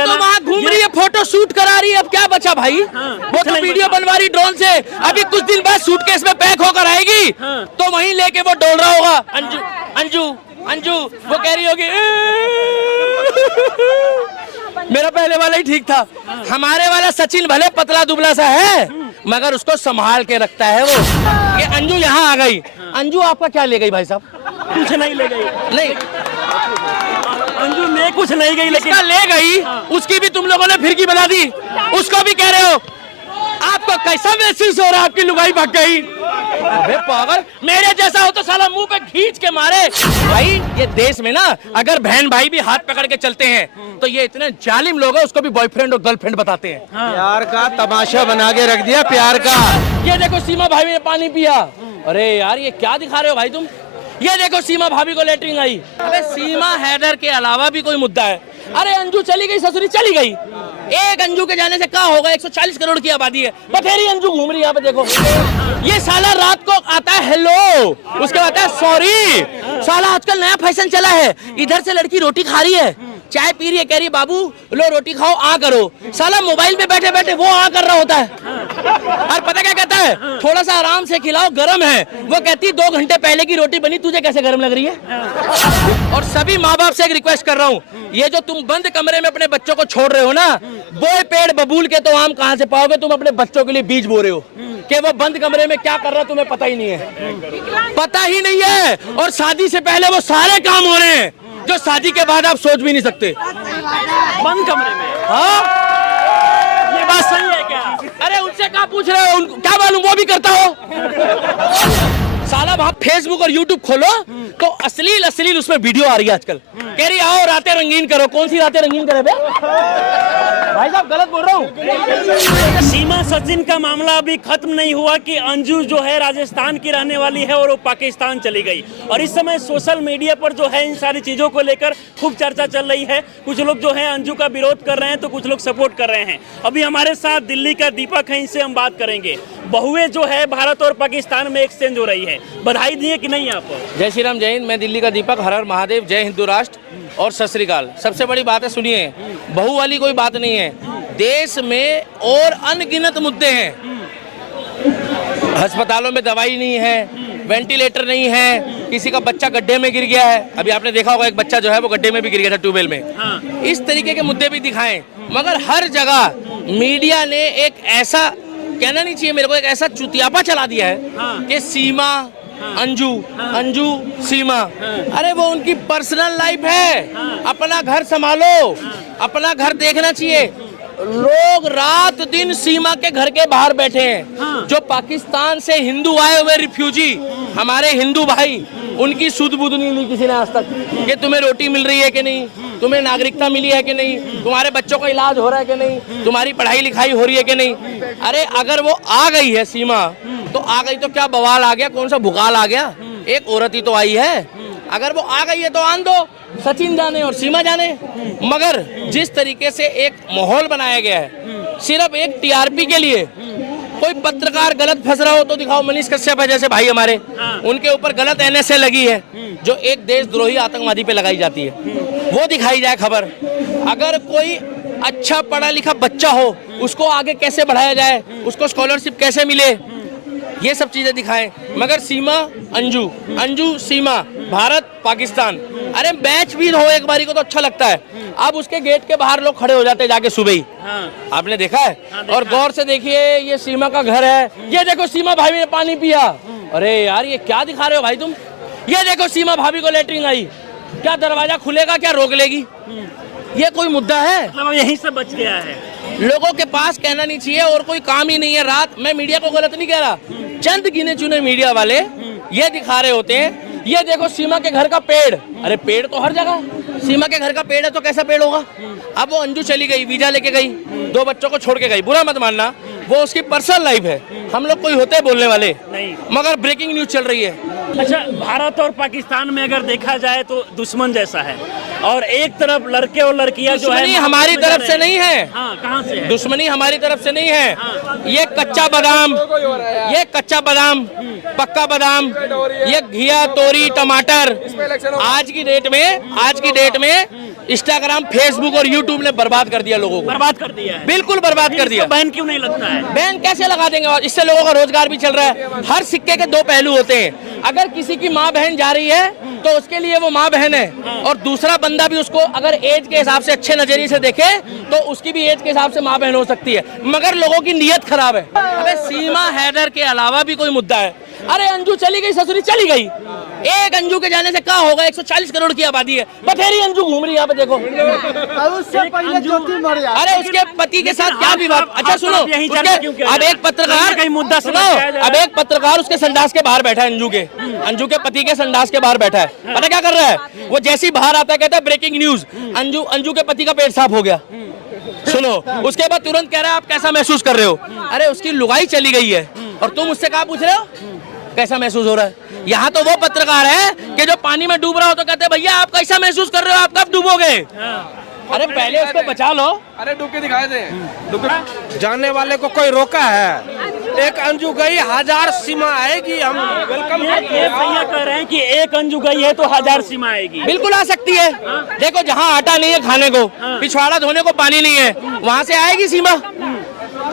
लेना। तो वहाँ घूम रही है, फोटो शूट करा रही है, अब क्या बचा भाई? वो तो वीडियो बनवा रही ड्रोन से, अभी कुछ दिन बाद सूटकेस में पैक होकर आएगी तो वहीं लेके वो डोल रहा होगा। अंजू अंजू अंजू वो कह रही होगी मेरा पहले वाला ही ठीक था। हमारे वाला सचिन भले पतला दुबला सा है मगर उसको संभाल के रखता है वो। ये अंजू यहाँ आ गई। अंजू आपका क्या ले गई भाई साहब? कुछ नहीं ले गई। नहीं अंजू ले कुछ नहीं गई, लेकिन ले गई उसकी भी तुम लोगों ने फिरकी बना दी। उसको भी कह रहे हो। आपको कैसा महसूस हो रहा है आपकी लुगाई भाग गई? अबे पागल, मेरे जैसा हो तो साला मुंह पे खींच के मारे। भाई ये देश में ना अगर बहन भाई भी हाथ पकड़ के चलते हैं तो ये इतने जालिम लोग हैं उसको भी बॉयफ्रेंड और गर्लफ्रेंड बताते हैं। प्यार का तमाशा बना के रख दिया, प्यार का। ये देखो सीमा भाभी ने पानी पिया। अरे यार ये क्या दिखा रहे हो भाई तुम? ये देखो सीमा भाभी को लेटरिन आई। अबे सीमा हैदर के अलावा भी कोई मुद्दा है? अरे अंजू चली गई, ससुरी चली गई। एक अंजू के जाने से क्या होगा? 140 करोड़ की आबादी है, बथेरी अंजू घूम रही है यहाँ पे देखो। ये साला रात को आता है हेलो, उसके बाद आता है सॉरी। साला आजकल नया फैशन चला है, इधर से लड़की रोटी खा रही है, चाय पी रही है, कह रही है बाबू लो रोटी खाओ आ करो। साला मोबाइल पे बैठे बैठे वो आ कर रहा होता है। और पता क्या कहता है? थोड़ा सा आराम से खिलाओ, गरम है। वो कहती 2 घंटे पहले की रोटी बनी, तुझे कैसे गरम लग रही है? और सभी माँ बाप से एक रिक्वेस्ट कर रहा हूँ, ये जो तुम बंद कमरे में अपने बच्चों को छोड़ रहे हो ना, बोए पेड़ बबूल के तो आम कहाँ से पाओगे? तुम अपने बच्चों के लिए बीज बो रहे हो कि वो बंद कमरे में क्या कर रहा है तुम्हें पता ही नहीं है। पता ही नहीं है। और शादी से पहले वो सारे काम हो रहे हैं जो शादी के बाद आप सोच भी नहीं सकते। बंद कमरे में। हाँ ये बात सही है क्या? अरे उनसे क्या पूछ रहे हो? क्या मालूम वो भी करता हो? साला वहाँ फेसबुक और यूट्यूब खोलो तो अश्लील अश्लील उसमें वीडियो आ रही है आजकल। कह रही आओ रातें रंगीन करो। कौन सी रातें रंगीन करे बे? भाई साहब गलत बोल रहा हूँ। सीमा सचिन का मामला अभी खत्म नहीं हुआ कि अंजू जो है राजस्थान की रहने वाली है और वो पाकिस्तान चली गई। और इस समय सोशल मीडिया पर जो है इन सारी चीजों को लेकर खूब चर्चा चल रही है। कुछ लोग जो है अंजू का विरोध कर रहे हैं तो कुछ लोग सपोर्ट कर रहे हैं। अभी हमारे साथ दिल्ली का दीपक है, इनसे हम बात करेंगे। बहुएं जो है भारत और पाकिस्तान में एक्सचेंज हो रही है, बधाई दिए कि नहीं आप? जय श्री राम, जय हिंद। मैं दिल्ली का दीपक। हर हर महादेव, जय हिंदू राष्ट्र और सत श्री अकाल। सबसे बड़ी बात है, सुनिए, बहू वाली कोई बात नहीं है। देश में और अनगिनत मुद्दे हैं। अस्पतालों में दवाई नहीं है, वेंटिलेटर नहीं है, किसी का बच्चा गड्ढे में गिर गया है। अभी आपने देखा होगा एक बच्चा जो है वो गड्ढे में भी गिर गया था, ट्यूबवेल में। इस तरीके के मुद्दे भी दिखाएं, मगर हर जगह मीडिया ने एक ऐसा, कहना नहीं चाहिए मेरे को, एक ऐसा चुतियापा चला दिया है कि सीमा अंजू अंजू सीमा। अरे वो उनकी पर्सनल लाइफ है, अपना घर संभालो, अपना घर देखना चाहिए। लोग रात दिन सीमा के घर के बाहर बैठे हैं। जो पाकिस्तान से हिंदू आए हुए रिफ्यूजी, हमारे हिंदू भाई, उनकी सुध बुध नहीं ली किसी ने आज तक कि तुम्हें रोटी मिल रही है कि नहीं, तुम्हें नागरिकता मिली है कि नहीं, तुम्हारे बच्चों का इलाज हो रहा है कि नहीं, तुम्हारी पढ़ाई लिखाई हो रही है कि नहीं। अरे अगर वो आ गई है सीमा तो आ गई तो क्या बवाल आ गया? कौन सा भुकाल आ गया? एक औरत ही तो आई है। अगर वो आ गई है तो आन दो, सचिन जाने और सीमा जाने। मगर जिस तरीके से एक माहौल बनाया गया है सिर्फ एक टीआरपी के लिए, कोई पत्रकार गलत फंस रहा हो तो दिखाओ। मनीष कश्यप है जैसे भाई हमारे, उनके ऊपर गलत एनएसए लगी है जो एक देशद्रोही आतंकवादी पे लगाई जाती है, वो दिखाई जाए खबर। अगर कोई अच्छा पढ़ा लिखा बच्चा हो उसको आगे कैसे बढ़ाया जाए, उसको स्कॉलरशिप कैसे मिले, ये सब चीजें दिखाएं। मगर सीमा अंजू, अंजू सीमा, भारत पाकिस्तान, अरे मैच भी हो एक बारी को तो अच्छा लगता है। अब उसके गेट के बाहर लोग खड़े हो जाते हैं जाके सुबह ही। आपने देखा है? और गौर से देखिए, ये सीमा का घर है। ये देखो सीमा भाभी ने पानी पिया। अरे यार ये क्या दिखा रहे हो भाई तुम? ये देखो सीमा भाभी को लेटरिन आई। क्या दरवाजा खुलेगा? क्या रोक लेगी? ये कोई मुद्दा है? मतलब यहीं से बच गया है। लोगों के पास कहना नहीं चाहिए और कोई काम ही नहीं है। रात मैं मीडिया को गलत नहीं कह रहा, चंद गिने चुने मीडिया वाले ये दिखा रहे होते हैं। ये देखो सीमा के घर का पेड़। अरे पेड़ तो हर जगह, सीमा के घर का पेड़ है तो कैसा पेड़ होगा? अब वो अंजू चली गई, वीजा लेके गई, 2 बच्चों को छोड़ के गई। बुरा मत मानना, वो उसकी पर्सनल लाइफ है, हम लोग कोई होते बोलने वाले नहीं। मगर ब्रेकिंग न्यूज चल रही है। अच्छा, भारत और पाकिस्तान में अगर देखा जाए तो दुश्मन जैसा है, और एक तरफ लड़के और लड़कियां जो है हमारी तरफ से नहीं है। हाँ, कहाँ से है? दुश्मनी हमारी तरफ से नहीं है। ये कच्चा बादाम, ये कच्चा बादाम, पक्का बादाम, ये घिया, तोरी, टमाटर, आज की डेट में इंस्टाग्राम, फेसबुक और यूट्यूब ने बर्बाद कर दिया लोगों को, बर्बाद कर दिया है। बिल्कुल बर्बाद कर दिया। बैन क्यों नहीं लगता है? बैन कैसे लगा देंगे? और इससे लोगों का रोजगार भी चल रहा है। हर सिक्के के दो पहलू होते हैं। अगर किसी की माँ बहन जा रही है तो उसके लिए वो माँ बहन है, और दूसरा बंदा भी उसको अगर एज के हिसाब से अच्छे नजरिए से देखे तो उसकी भी एज के हिसाब से माँ बहन हो सकती है, मगर लोगों की नीयत खराब है। अबे सीमा हैदर के अलावा भी कोई मुद्दा है? अरे अंजू चली गई, ससुरी चली गई, एक अंजू के जाने से क्या होगा? 140 करोड़ की आबादी है, बथेरी अंजू घूम रही है यहाँ पे, देखो। अरे उसके पति के साथ क्या विवाद? अच्छा सुनो, अब एक पत्रकार, मुद्दा सुनो, अब एक पत्रकार उसके संडास के बाहर बैठा है, अंजू के पति के संडास के बाहर बैठा है। पता क्या कर रहा है वो? जैसे ही बाहर आता है कहता है ब्रेकिंग न्यूज, अंजू के पति का पेट साफ हो गया। सुनो, उसके बाद तुरंत कह रहा है आप कैसा महसूस कर रहे हो? अरे उसकी लुगाई चली गई है और तुम उससे क्या पूछ रहे हो कैसा महसूस हो रहा है? यहाँ तो वो पत्रकार है कि जो पानी में डूब रहा हो तो कहते हैं भैया आप कैसा महसूस कर रहे हो, आप कब डूबोगे? अरे पहले उसको बचा लो। अरे डूब के दिखाए थे। जाने वाले को कोई रोका है? एक अंजू गई, 1000 सीमा आएगी। हम वेलकम। ये भैया कह रहे हैं कि एक अंजू गई है तो 1000 सीमा आएगी। बिल्कुल आ सकती है। देखो जहाँ आटा नहीं है खाने को, पिछवाड़ा धोने को पानी नहीं है, वहाँ से आएगी सीमा।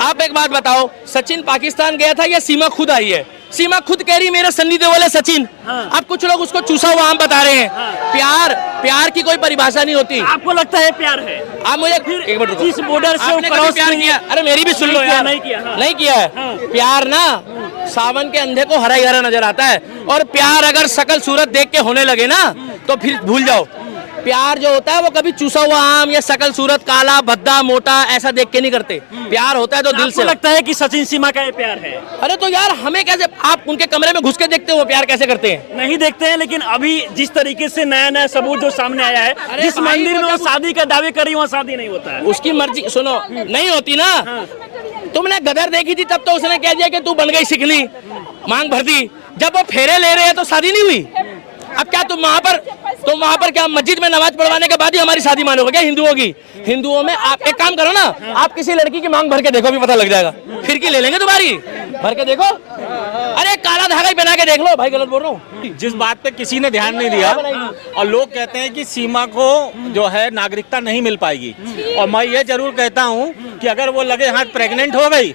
आप एक बात बताओ, सचिन पाकिस्तान गया था या सीमा खुद आई है? सीमा खुद कह रही मेरा सन्नी देओल है सचिन। अब कुछ लोग उसको चूसा हुआ आम बता रहे हैं। प्यार की कोई परिभाषा नहीं होती। आपको लगता है प्यार है? आप मुझे एक मिनट रुको। जिस बॉर्डर से आपने कभी प्यार किया? अरे मेरी भी सुन लो यार। नहीं किया है। प्यार ना सावन के अंधे को हरा ही हरा नजर आता है, और प्यार अगर शकल सूरत देख के होने लगे ना तो फिर भूल जाओ। प्यार जो होता है वो कभी चूसा हुआ आम या शकल सूरत काला भद्दा मोटा ऐसा देख के नहीं करते। प्यार होता है तो दिल से। लगता है कि सचिन सीमा का ये प्यार है? अरे तो यार हमें कैसे, आप उनके कमरे में घुस के देखते हो वो प्यार कैसे करते हैं? नहीं देखते हैं, लेकिन अभी जिस तरीके से नया नया सबूत जो सामने आया है, जिस मंदिर में वो शादी का दावे कर रही वहाँ शादी नहीं होता है। उसकी मर्जी, सुनो, नहीं होती ना। तुमने गदर देखी थी तब तो उसने कह दिया कि तू बन गई सिकली, मांग भर दी। जब वो फेरे ले रहे हैं तो शादी नहीं हुई। अब क्या तुम वहाँ पर क्या मस्जिद में नमाज पढ़वाने के बाद ही हमारी शादी मानोगे क्या हिंदुओं की? हिंदुओं में आप एक काम करो ना, आप किसी लड़की की मांग भर के देखो, भी पता लग जाएगा। फिर की ले लेंगे तुम्हारी, भर के देखो। अरे काला धागा ही पहना के देख लो। भाई गलत बोल रहा हूँ? जिस बात पे किसी ने ध्यान नहीं दिया और लोग कहते हैं कि सीमा को जो है नागरिकता नहीं मिल पाएगी, और मैं ये जरूर कहता हूँ कि अगर वो लगे हाथ प्रेग्नेंट हो गई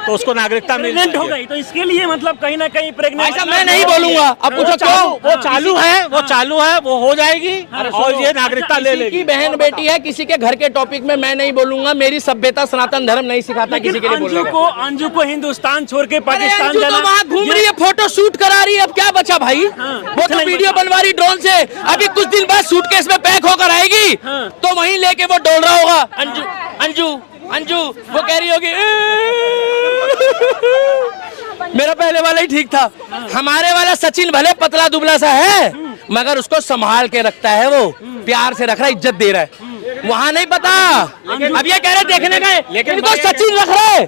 तो उसको नागरिकता प्रेग्नेंट हो गई तो इसके लिए मतलब कहीं ना कहीं प्रेग्नेंट। ऐसा मैं नहीं बोलूंगा। अब पूछो क्यों? वो चालू है, वो हो जाएगी और ये नागरिकता ले लेगी। किसी की बहन बेटी है, किसी के घर के टॉपिक में मैं नहीं बोलूंगा। मेरी सभ्यता सनातन धर्म नहीं सिखाता किसी के लिए बोलना। अंजू को हिंदुस्तान छोड़ के पाकिस्तान जाना, तो वहाँ घूम रही है, फोटो शूट करा रही है। अब क्या बचा भाई? वो तो वीडियो बनवा रही ड्रोन से। अभी कुछ दिन बाद सूटकेस में पैक होकर आएगी तो वहीं लेके वो डोल रहा होगा। अंजू अंजू अंजू वो कह रही होगी मेरा पहले वाला ही ठीक था। हमारे वाला सचिन भले पतला दुबला सा है, मगर उसको संभाल के रखता है, वो प्यार से रख रहा है, इज्जत दे रहा है। वहाँ नहीं पता। अब ये कह रहे देखने गए, लेकिन इनको सचिन रख रहा है,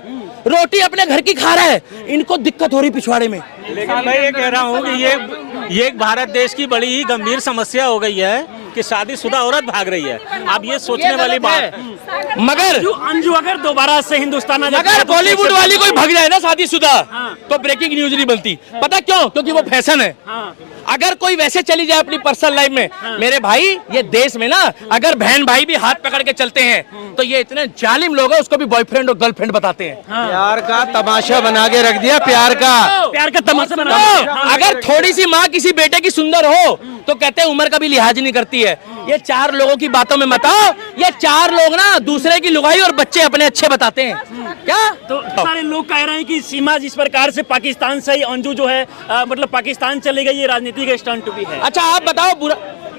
रोटी अपने घर की खा रहा है, इनको दिक्कत हो रही पिछवाड़े में। लेकिन मैं ये कह रहा हूँ कि ये एक भारत देश की बड़ी ही गंभीर समस्या हो गई है कि शादीशुदा औरत भाग रही है। अब ये सोचने वाली बात। मगर अंजू अगर दोबारा से हिंदुस्तान अगर बॉलीवुड वाली कोई भाग जाए ना शादीशुदा, तो ब्रेकिंग न्यूज नहीं बनती। पता क्यों? क्योंकि वो फैशन है। अगर कोई वैसे चली जाए अपनी पर्सनल लाइफ में, मेरे भाई ये देश में ना अगर बहन भाई भी हाथ पकड़ के चलते हैं तो ये इतने जालिम लोग हैं, उसको भी बॉयफ्रेंड और गर्लफ्रेंड बताते हैं। प्यार का तमाशा बना के रख दिया। प्यार का तमाशा बना तो अगर थोड़ी सी माँ किसी बेटे की सुंदर हो तो कहते हैं उम्र का भी लिहाज नहीं करती है। ये चार लोगों की बातों में मत आओ। ये चार लोग ना दूसरे की लुगाई और बच्चे अपने अच्छे बताते हैं। क्या तो सारे लोग कह रहे हैं कि सीमा जिस प्रकार से पाकिस्तान से ही अंजू जो है मतलब पाकिस्तान चली गई, ये राजनीतिक स्टंट भी है। अच्छा आप बताओ, बुरा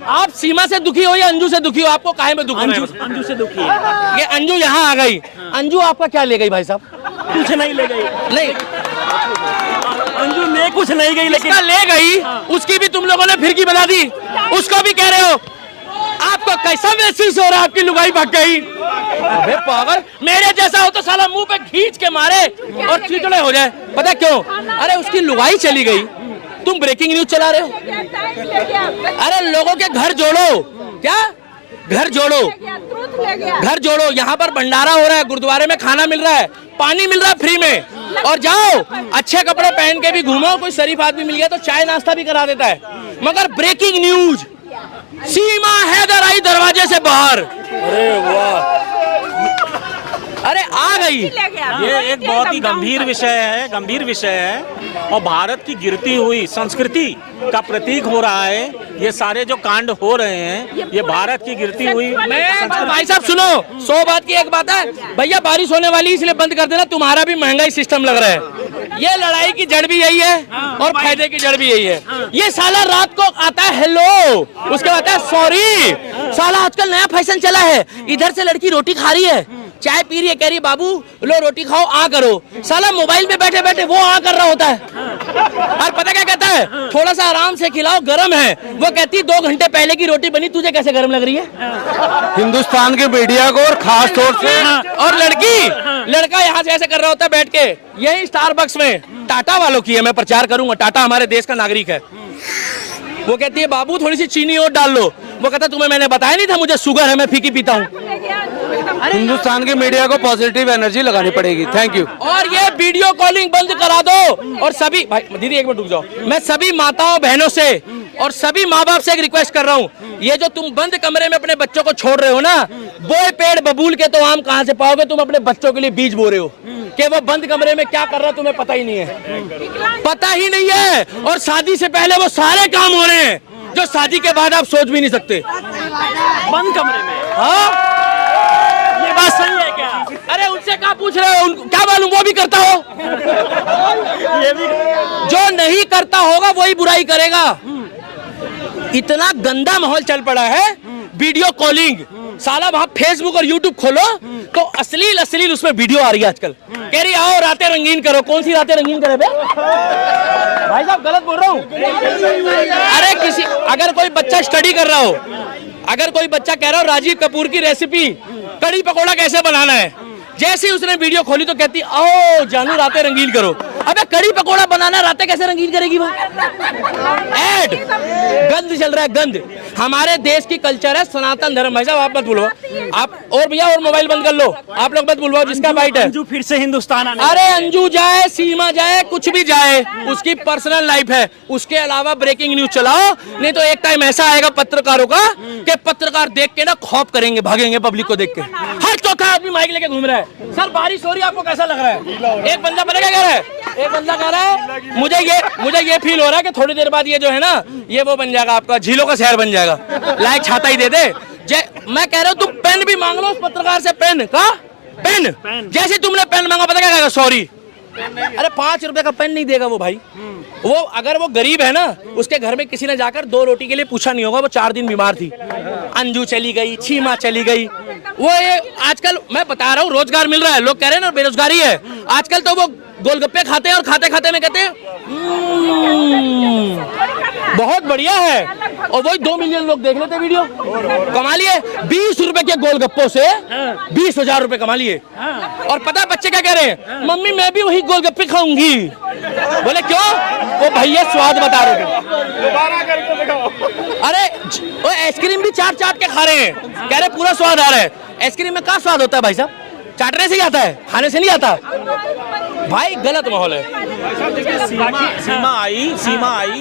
आप सीमा से दुखी हो या अंजू से दुखी हो? आपको काहे में दुख है? अंजू से दुखी है। ये अंजू यहाँ आ गई, अंजू आपका क्या ले गई भाई साहब? कुछ नहीं ले गई। नहीं अंजू ले कुछ नहीं गई, लेकिन ले गई उसकी भी तुम लोगों ने फिरकी बना दी। उसको भी कह रहे हो। आपको कैसा महसूस हो रहा है? आपकी लुगाई भाग गई। अबे पागल, मेरे जैसा हो तो साला मुंह पे खींच के मारे और चिकने हो जाए। पता क्यों? अरे उसकी लुगाई चली गई, तुम ब्रेकिंग न्यूज चला रहे हो। अरे लोगों के घर जोड़ो। क्या घर जोड़ो? घर जोड़ो। यहाँ पर भंडारा हो रहा है, गुरुद्वारे में खाना मिल रहा है, पानी मिल रहा है फ्री में, और जाओ अच्छे कपड़े पहन के भी घूमो। कोई शरीफ आदमी मिल गया तो चाय नाश्ता भी करा देता है। मगर ब्रेकिंग न्यूज सीमा हैदर आई दरवाजे से बाहर। अरे वाह, अरे आ गई। ये एक बहुत ही गंभीर विषय है और भारत की गिरती हुई संस्कृति का प्रतीक हो रहा है। ये सारे जो कांड हो रहे हैं ये भारत की गिरती हुई भाई साहब सुनो, 100 बात की एक बात है भैया, बारिश होने वाली इसलिए बंद कर देना, तुम्हारा भी महंगाई सिस्टम लग रहा है। ये लड़ाई की जड़ भी यही है और फायदे की जड़ भी यही है। ये साला रात को आता है हेलो, उसके बाद आता है सॉरी। साला आजकल नया फैशन चला है, इधर से लड़की रोटी खा रही है, चाय पी रही है, कह रही बाबू लो रोटी खाओ, आ करो। साला मोबाइल पे बैठे बैठे वो आ कर रहा होता है और पता क्या कहता है, थोड़ा सा आराम से खिलाओ, गरम है। वो कहती 2 घंटे पहले की रोटी बनी, तुझे कैसे गरम लग रही है? हिंदुस्तान के मीडिया को और खास तौर से और लड़का यहाँ से ऐसे कर रहा होता है बैठ के, यही स्टारबक्स में टाटा वालों की है, मैं प्रचार करूंगा, टाटा हमारे देश का नागरिक है। वो कहती है बाबू थोड़ी सी चीनी और डाल लो, वो कहता तुम्हें मैंने बताया नहीं था मुझे शुगर है, मैं फीकी पीता हूँ। हिंदुस्तान के मीडिया को पॉजिटिव एनर्जी लगानी पड़ेगी। Thank you. और ये वीडियो कॉलिंग बंद करा दो। और सभी भाई दीदी एक मिनट रुक जाओ, मैं सभी माताओं बहनों से और सभी माँ बाप से एक रिक्वेस्ट कर रहा हूँ, ये जो तुम बंद कमरे में अपने बच्चों को छोड़ रहे हो ना, बोए पेड़ बबूल के तो आम कहाँ से पाओगे? तुम अपने बच्चों के लिए बीज बो रहे हो कि वो बंद कमरे में क्या कर रहा है तुम्हें पता ही नहीं है, पता ही नहीं है। और शादी से पहले वो सारे काम हो रहे हैं जो शादी के बाद आप सोच भी नहीं सकते। बंद कमरे में, हाँ ये बात सही है क्या? अरे उनसे क्या पूछ रहे हो, उनको क्या मालूम वो भी करता हो? ये भी जो नहीं करता होगा वही बुराई करेगा। इतना गंदा माहौल चल पड़ा है, वीडियो कॉलिंग। साला वहां फेसबुक और यूट्यूब खोलो तो अश्लील उसमें वीडियो आ रही है आजकल। कह रही आओ रातें रंगीन करो, कौन सी रातें रंगीन करे बे? भाई साहब गलत बोल रहा हूँ। अरे किसी अगर कोई बच्चा स्टडी कर रहा हो, अगर कोई बच्चा कह रहा हो राजीव कपूर की रेसिपी कड़ी पकौड़ा कैसे बनाना है, जैसे ही उसने वीडियो खोली तो कहती आओ जानू रातें रंगीन करो। अबे कड़ी पकौड़ा बनाना, रातें कैसे रंगीन करेगी वो? ऐड गंद चल रहा है, गंद। हमारे देश की कल्चर है सनातन धर्म। भाई साहब आप मत बोलो, आप और भैया और मोबाइल बंद कर लो, आप लोग मत बोलो, जिसका बाइट है। अंजू फिर से हिंदुस्तान आने, अरे अंजू जाए, सीमा जाए, कुछ भी जाए, उसकी पर्सनल लाइफ है। उसके अलावा ब्रेकिंग न्यूज चलाओ, नहीं तो एक टाइम ऐसा आएगा पत्रकारों का कि पत्रकार देख के ना खौफ करेंगे, भागेंगे पब्लिक को देख के। हर चौथा आदमी माइक लेके घूम रहा है। सर बारिश हो रही है, आपको कैसा लग रहा है? एक बंदा पता क्या कह रहा है, एक बंदा कह रहा है मुझे ये फील हो रहा है कि थोड़ी देर बाद ये जो है ना, ये वो बन जाएगा, आपका झीलों का शहर बन जाएगा, लायक छाता ही दे दे। मैं कह रहा हूँ तुम पेन भी मांग लो उस पत्रकार से, पेन का पेन, जैसे तुमने पेन मांगा पता क्या कहेगा, सॉरी। अरे 5 रुपए का पेन नहीं देगा वो भाई। वो अगर वो गरीब है ना, उसके घर में किसी ने जाकर 2 रोटी के लिए पूछा नहीं होगा, वो 4 दिन बीमार थी, अंजू चली गई, छीमा चली गई। वो ये आजकल मैं बता रहा हूँ रोजगार मिल रहा है, लोग कह रहे हैं ना बेरोजगारी है। आजकल तो वो गोलगप्पे खाते हैं और खाते खाते में कहते हैं बहुत बढ़िया है, और वही 2 मिलियन लोग देख लेते वीडियो। कमा लिए 20 रुपए के गोलगप्पों से 20,000 रुपए कमा लिए। और पता है बच्चे क्या कह रहे हैं, मम्मी मैं भी वही गोलगप्पे खाऊंगी। बोले क्यों? वो भैया स्वाद बता रहे थे। अरे वो आइसक्रीम भी चाट के खा रहे हैं, कह रहे पूरा स्वाद आ रहा है। आइसक्रीम में क्या स्वाद होता है भाई साहब? चाटने से ही आता है, खाने से नहीं आता भाई। गलत माहौल है। सीमा आई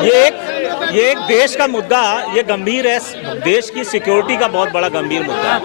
ये एक देश का मुद्दा, ये गंभीर है, देश की सिक्योरिटी का बहुत बड़ा गंभीर मुद्दा है।